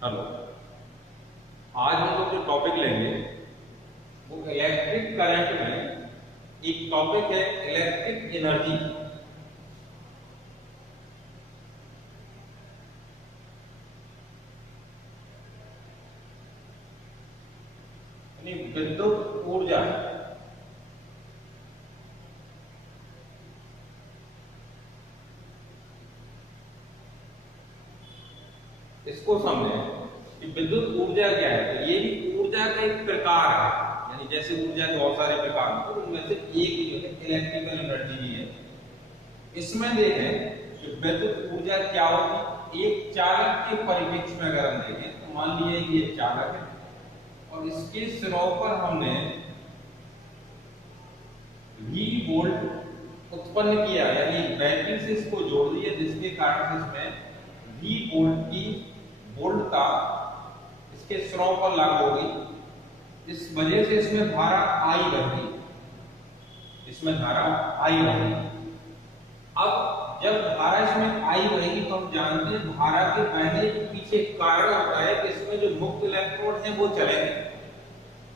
Hello. आज हम लोग जो टॉपिक लेंगे वो इलेक्ट्रिक करंट में एक टॉपिक है इलेक्ट्रिक एनर्जी। यानी विद्युत ऊर्जा। इसको समझें कि विद्युत ऊर्जा क्या है। तो ये भी ऊर्जा का एक प्रकार है, यानी जैसे ऊर्जा के बहुत सारे प्रकार हैं तो उनमें से एक जो है इलेक्ट्रिकल एनर्जी भी है। इसमें देखें कि विद्युत ऊर्जा क्या होगी। एक चालक के परिप्रेक्ष्य में अगर हम देखें तो मान लीजिए कि ये चालक है और इसके सिरों पर हमने V वोल्ट उत्पन्न किया, यानी बैटरी से इसको जोड़ दिया जिसके कारण इसमें V वोल्ट की वोल्टता इसके सिरों पर लागू होगी। इस वजह से इसमें धारा I बहेगी, इसमें धारा I बहेगी। अब जब धारा इसमें I बहेगी तो हम जानते हैं धारा के बहने के पीछे कारण होता है कि इसमें जो मुक्त इलेक्ट्रॉन है वो चलेंगे,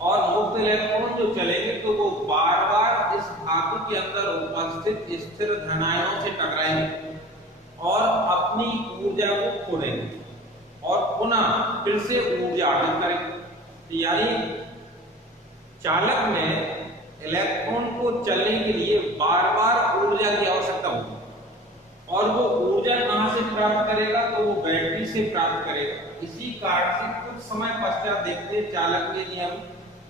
और मुक्त इलेक्ट्रॉन जो चलेंगे तो वो बार बार इस धातु के अंदर उपस्थित स्थिर धनायनों से टकराएंगे और अपनी ऊर्जा को खो देंगे और पुनः फिर से ऊर्जा अर्जित करेंगे। यानी चालक में इलेक्ट्रॉन को चलने के लिए बार बार ऊर्जा की आवश्यकता होगी, और वो ऊर्जा कहां से प्राप्त करेगा तो वो बैटरी से प्राप्त करेगा। इसी कारण से कुछ समय पश्चात देखते हैं चालक में यदि हम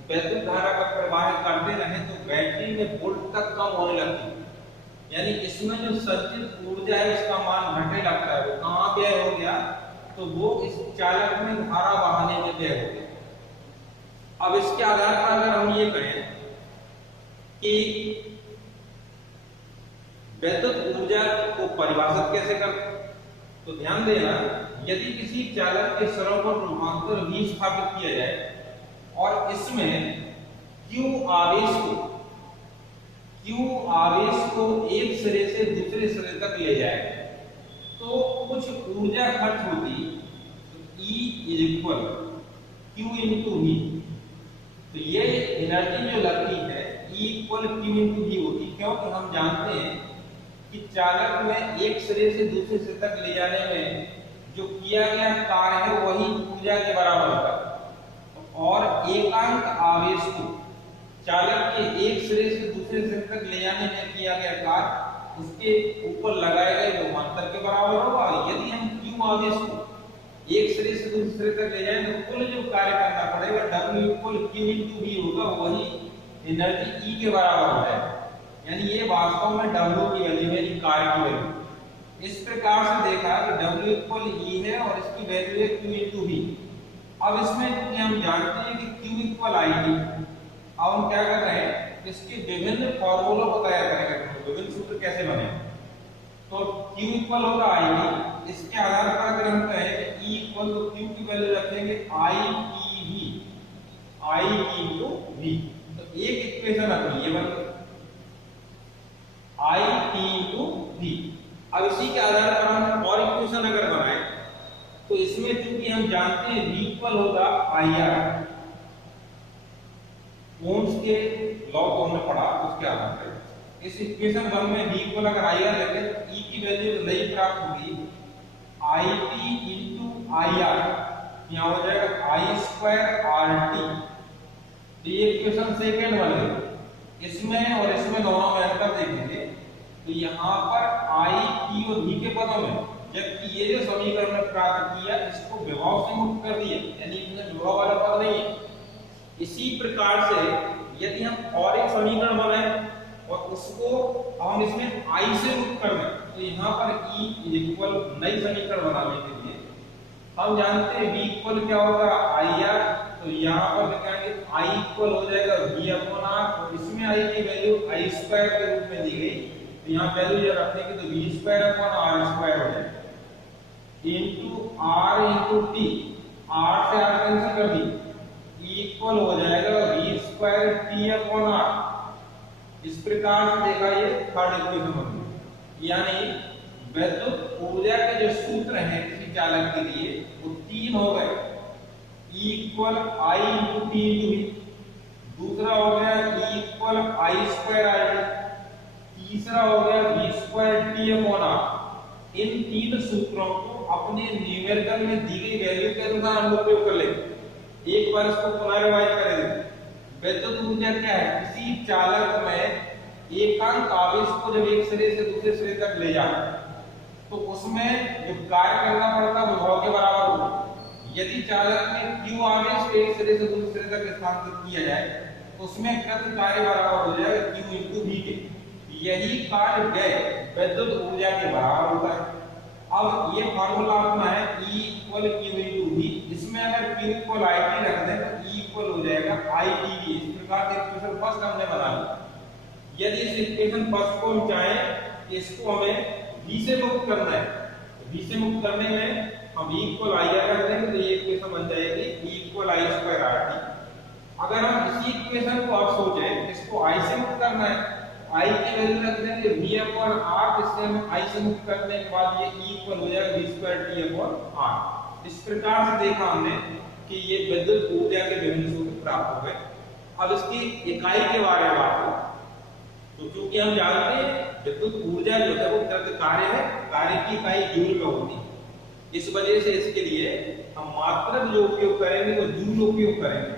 विद्युत धारा का प्रवाह करते रहे तो बैटरी में वोल्ट तक कम होने लगती है, यानी इसमें जो संचित ऊर्जा है इसका मान घटने लगता है। वो कहां व्यय हो गया तो वो इस चालक में धारा बहाने में व्यय हो गया। अब इसके आधार पर अगर हम ये कहें कि विद्युत ऊर्जा को परिभाषित कैसे करते, तो ध्यान देना, यदि किसी चालक के सिरों पर रुपांतर V स्थापित किया जाए और इसमें Q आवेश को एक सिरे से दूसरे सिरे तक ले जाए तो कुछ ऊर्जा खर्च होती, तो E equal Q into V। तो ये एनर्जी जो लगती है E equal Q into V होती, क्योंकि हम जानते हैं कि चालक में एक सिरे से दूसरे सिरे तक ले जाने में जो किया गया कार्य है वही ऊर्जा के बराबर होता है, और एकांक आवेश को चालक के एक सिरे से दूसरे सिरे तक ले जाने में किया गया कार्य उसके ऊपर लगाए गए विभवांतर के बराबर होगा। यदि हम Q आवेश को एक सिरे से दूसरे सिरे तक ले जाएं तो कुल जो कार्य करना पड़ेगा W equal Q into V होगा, वही एनर्जी E के बराबर हो जाएगा। यानी ये वास्तव में W की वैल्यू है, कार्य की वैल्यू। इस प्रकार से देखा कि W इक्वल E है और इसकी वैल्यू है Q इंटू V। अब इसमें क्योंकि हम जानते हैं कि Q इक्वल IT, अब हम क्या कर रहे हैं इसके विभिन्न फॉर्मूलों को तैयार करेंगे, विभिन्न सूत्र कैसे बने। तो Q इक्वल होगा IT, इसके आधार पर अगर हम कहें E इक्वल तो Q की वैल्यू रखेंगे I इंटू V। तो एक इक्वेशन अपनी ये बन गई I इंटू V। अब इसी के आधार पर हम और इक्वेशन अगर बनाएं तो इसमें चूंकि हम जानते हैं V इक्वल होगा IR, ओम्स के लॉ को हमने पढ़ा उसके आधार पर इस इक्वेशन 1 में V इक्वल अगर IR लेते हैं तो E की वैल्यू नई प्राप्त होगी IT इंटू IR, यहाँ हो जाएगा I स्क्वायर RT। तो ये इक्वेशन सेकेंड बन गई। इसमें और इसमें दोनों में अंतर देखेंगे तो यहाँ पर I T और V के पदों में, जबकि ये जो समीकरण प्राप्त किया इसको विभव से मुक्त कर दिया, यानी इसमें विभव वाला पद नहीं है। इसी प्रकार से यदि हम और एक समीकरण बनाएं और उसको हम इसमें I से मुक्त कर दें तो यहाँ पर E इक्वल नई समीकरण बनाने के लिए हम जानते हैं V इक्वल क्या होगा IR, तो यहाँ पर लिखेंगे I इक्वल हो जाएगा V अपॉन R, और इसमें I की वैल्यू I स्क्वायर के रूप में दी गई, तो यहाँ वैल्यू जब रखेंगे तो V square upon R square हो जाएगा into R into T, R से R कैंसिल कर दी, इक्वल हो जाएगा V square T upon R। इस प्रकार से देखा ये थर्ड इक्वेशन बन गई। यानी विद्युत ऊर्जा के जो सूत्र हैं किसी चालक के लिए वो 3 हो गए, E equal I into T into V. दूसरा हो गया E equal I square R T. तीसरा हो गया V square T upon R. इन 3 सूत्रों को अपने न्यूमेरिकल में दी गई वैल्यू के अनुसार हम लोग उपयोग कर लेंगे। एक बार इसको पुनः रिवाइज करेंगे। विद्युत ऊर्जा क्या है? किसी चालक में एकांक आवेश को जब एक सिरे से दूसरे सिरे तक ले जाए तो उसमें जो कार्य करना पड़ता है विभव के बराबर होगा। यदि चालक में Q आवेश को एक सिरे से दूसरे सिरे तक स्थानांतरित किया जाए तो उसमें कृत कार्य बराबर हो जाएगा Q इंटू V के। यही कार्य व्यय विद्युत ऊर्जा के बराबर होता है। अब ये फार्मूला अपना है E equal Q into V। इसमें अगर Q इक्वल IT रख दें तो E इक्वल हो जाएगा ITV। इस प्रकार से इक्वेशन फर्स्ट हमने बना लिया। यदि इस इक्वेशन फर्स्ट को हम चाहें इसको हमें V से मुक्त करना है, V से मुक्त करने में हम E इक्वल I रख देंगे तो ये इक्वेशन बन जाएगी E equal I square RT। अगर हम इसी इक्वेशन को अब सोचें इसको I से मुक्त करना है, I की वैल्यू रख देंगे V अपॉन R। इससे हम I से मुक्त करने के बाद ये E इक्वल हो जाएगा V square T upon R। इस प्रकार से देखा हमने कि ये विद्युत ऊर्जा के विभिन्न सूत्र प्राप्त हो गए। अब इसकी इकाई के बारे में बात करें तो क्योंकि हम जानते हैं विद्युत ऊर्जा जो है वो कृत कार्य है, कार्य की इकाई जूल में होती है। इस वजह से इसके लिए हम मात्रक जो उपयोग करेंगे वो जूल उपयोग करेंगे।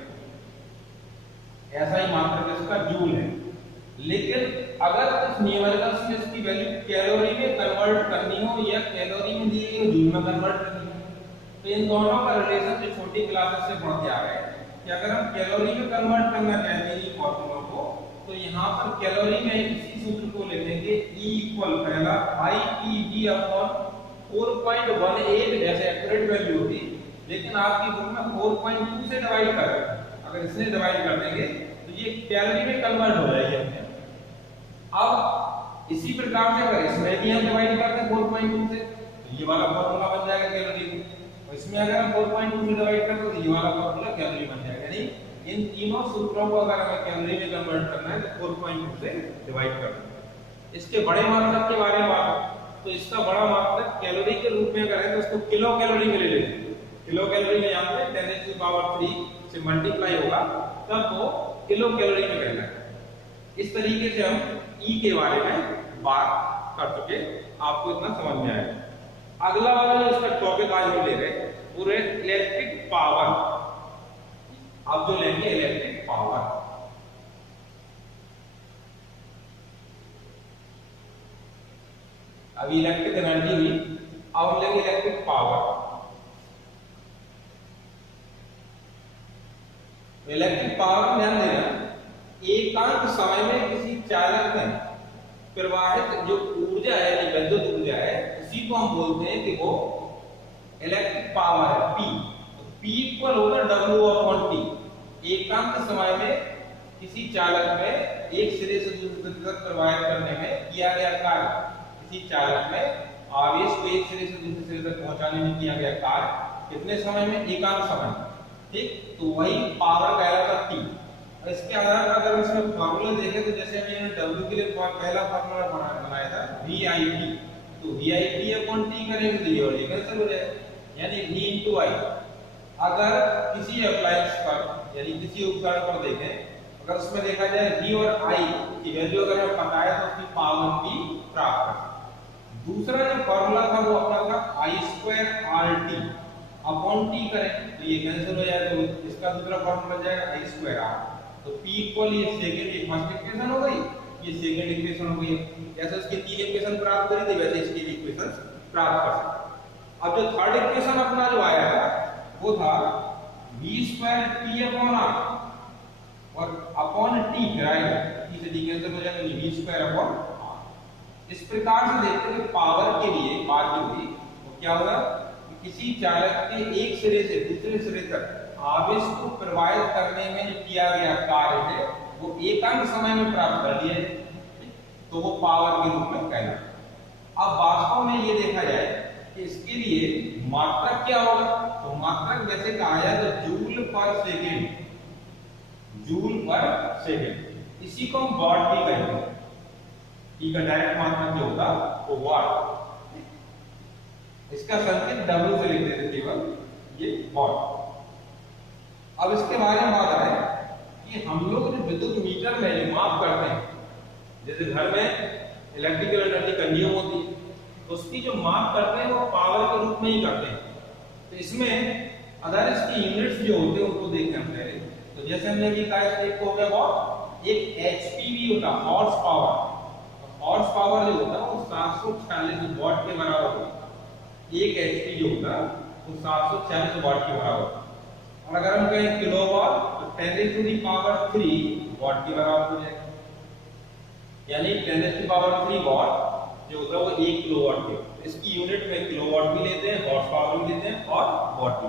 ऐसा ही मात्रक इसका जूल है। लेकिन अगर इस न्यूमेरिकल्स में इसकी वैल्यू कैलोरी में कन्वर्ट करनी हो या कैलोरी में दी गई जूल में कन्वर्ट करनी हो तो इन दोनों का रिलेशन जो छोटी क्लासेस से पढ़ते आ रहे हैं कि अगर हम कैलोरी में कन्वर्ट करना चाहते हैं ये फॉर्मूला को तो यहाँ पर कैलोरी में इसी सूत्र को ले लेंगे E इक्वल पहला ITV अपॉन 4.18 जैसे एक्यूरेट वैल्यू होती, लेकिन आपकी बुक में 4.2 से डिवाइड कर रहे हैं। अगर इसने डिवाइड कर देंगे तो ये कैलोरी में कन्वर्ट हो जाएगी अपने। अब इसी प्रकार से अगर इसमें भी हम डिवाइड करते हैं 4.2 से तो ये वाला फॉर्मूला बन जाएगा कैलोरी में, और इसमें अगर हम 4.2 से डिवाइड करते हैं तो ये वाला फॉर्मूला कैलोरी बन जाएगा। यानी इन तीनों सूत्रों को अगर हमें कैलोरी में कन्वर्ट करना है तो 4.2 से डिवाइड करना है। इसके बड़े मात्रक के बारे में बात तो इसका बड़ा मात्रक कैलोरी के रूप में अगर है तो उसको किलो कैलोरी में ले लेते हैं। किलो कैलोरी में जानते हैं 10 की पावर 3 से मल्टीप्लाई होगा तब वो किलो कैलोरी में कहना है। इस तरीके से हम E के बारे में बात कर चुके, आपको इतना समझ में आएगा। अगला वाला जो इसका टॉपिक आज हम ले रहे हैं वो है इलेक्ट्रिक पावर। अब जो लेंगे इलेक्ट्रिक पावर, अभी इलेक्ट्रिक एनर्जी हुई, अब हम लेंगे इलेक्ट्रिक पावर। इलेक्ट्रिक पावर में ध्यान देना, एकांक समय में किसी चालक में प्रवाहित जो ऊर्जा है यानी विद्युत ऊर्जा है उसी को हम बोलते हैं कि वो इलेक्ट्रिक पावर है P। P इक्वल होगा W/T। एकांक समय में किसी चालक में एक सिरे से दूसरे तक प्रवाहित करने में किया गया कार्य, किसी चालक में आवेश को एक सिरे से दूसरे सिरे तक पहुंचाने में किया गया कार्य कितने समय में? एकांक समय। ठीक, तो वही पावर कहलाता T। इसके आधार पर अगर इसमें फार्मूला देखें तो जैसे हमने W के लिए पहला फार्मूला बनाया था VIT, तो VIT/T करेंगे तो ये कैंसिल हो जाएगा, यानी V/I। अगर किसी अप्लायंस पर यानी किसी उपकरण पर देखें, अगर उसमें देखा जाए V और I की वैल्यू अगर हमें पता है तो उसकी पावर भी प्राप्त कर सकते। दूसरा जो फार्मूला था वो अपना था I²RT अपॉन T करें तो ये कैंसिल हो जाएगा, तो इसका दूसरा फार्मूला जाएगा I²R। तो P इक्वल ये सेकंड फर्स्ट इक्वेशन हो गई, ये सेकंड इक्वेशन हो गई। जैसे उसके तीन इक्वेशन प्राप्त करी थी वैसे इसकी भी इक्वेशन प्राप्त कर सकते। अब जो थर्ड इक्वेशन अपना जो आया था वो था V²T/R और अपॉन T राइट, T से D कैंसिल हो जाएगा, V²/R। इस प्रकार से देखते हैं कि पावर के लिए बात जो हुई वो क्या होगा, किसी चालक के एक सिरे से दूसरे सिरे तक आवेश को प्रवाहित करने में जो किया गया कार्य है वो एकांक समय में प्राप्त कर लिया है, तो वो पावर के रूप में कहलाता। अब वास्तव में ये देखा जाए कि इसके लिए मात्रक क्या होगा, तो मात्रक जैसे कहा जाए तो जूल पर सेकेंड, जूल पर सेकेंड, इसी को हम वाट भी कहेंगे। T का डायरेक्ट मात्रक जो होगा वो वाट। इसका संकेत W से लिख देते केवल, ये वॉट। अब इसके बारे में बात आए कि हम लोग जो विद्युत मीटर में जो माप करते हैं, जैसे घर में इलेक्ट्रिकल एनर्जी कंज्यूम होती है, तो उसकी जो माप करते हैं वो पावर के रूप में ही करते हैं। तो इसमें अगर इसकी यूनिट्स जो होते हैं उनको देखें हम पहले, तो जैसे हमने अभी कहा एक हो गया वॉट, एक एचपी होता है हॉर्स पावर। हॉर्स पावर जो होता है वो 746 वॉट के बराबर होता है। एक एचपी जो होता है वो 746 वॉट के बराबर होता है। और अगर हम कहें किलोवाट तो 10⁻³ वॉट के बराबर हो जाएगा, यानी 10⁻³ वॉट जो होता है वो 1 किलोवाट के। इसकी यूनिट में किलोवाट भी लेते हैं, हॉर्स पावर भी लेते हैं और वॉट भी।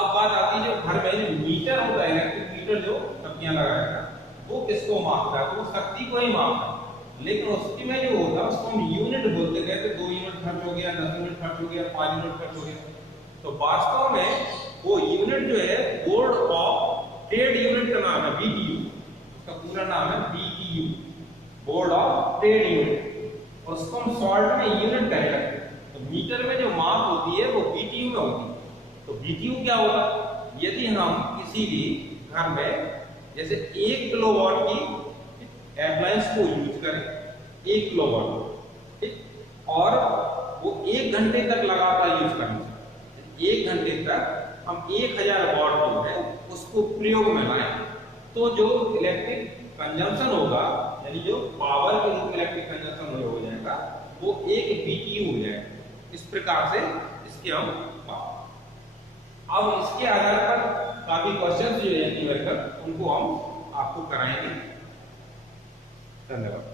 अब बात आती है जो घर में जो मीटर होता है, इलेक्ट्रिक मीटर जो टप्पियां लगाएगा, वो किसको मापता है? तो वो शक्ति को ही मापता है। लेकिन उसकी में जो होता है उसको हम यूनिट बोलते हैं, 2 यूनिट खर्च हो गया, 10 यूनिट खर्च हो गया, 5 यूनिट खर्च हो गया। तो वास्तव में वो यूनिट जो है बोर्ड ऑफ ट्रेड यूनिट का नाम है BTU, उसका पूरा नाम है BTU, board of trade unit. और उसको हम शॉर्ट में यूनिट कहते हैं। तो मीटर में जो माप होती है वो BTU में होती है। तो BTU क्या होगा? यदि हम किसी भी घर में जैसे 1 किलोवाट की अप्लायंस को यूज करें, 1 किलोवाट, ठीक, और वो 1 घंटे तक लगातार यूज करना चाहिए। 1 घंटे तक हम 1000 वॉट जो है उसको प्रयोग में लाएं, तो जो इलेक्ट्रिक कंजम्पशन होगा, यानी जो पावर के रूप में इलेक्ट्रिक कंजम्पशन हो जाएगा, वो 1 BTU हो जाएगा। इस प्रकार से इसके हम अब इसके आधार पर काफी क्वेश्चन जो है न्यूमेरिकल, उनको हम आपको कराएंगे। धन्यवाद।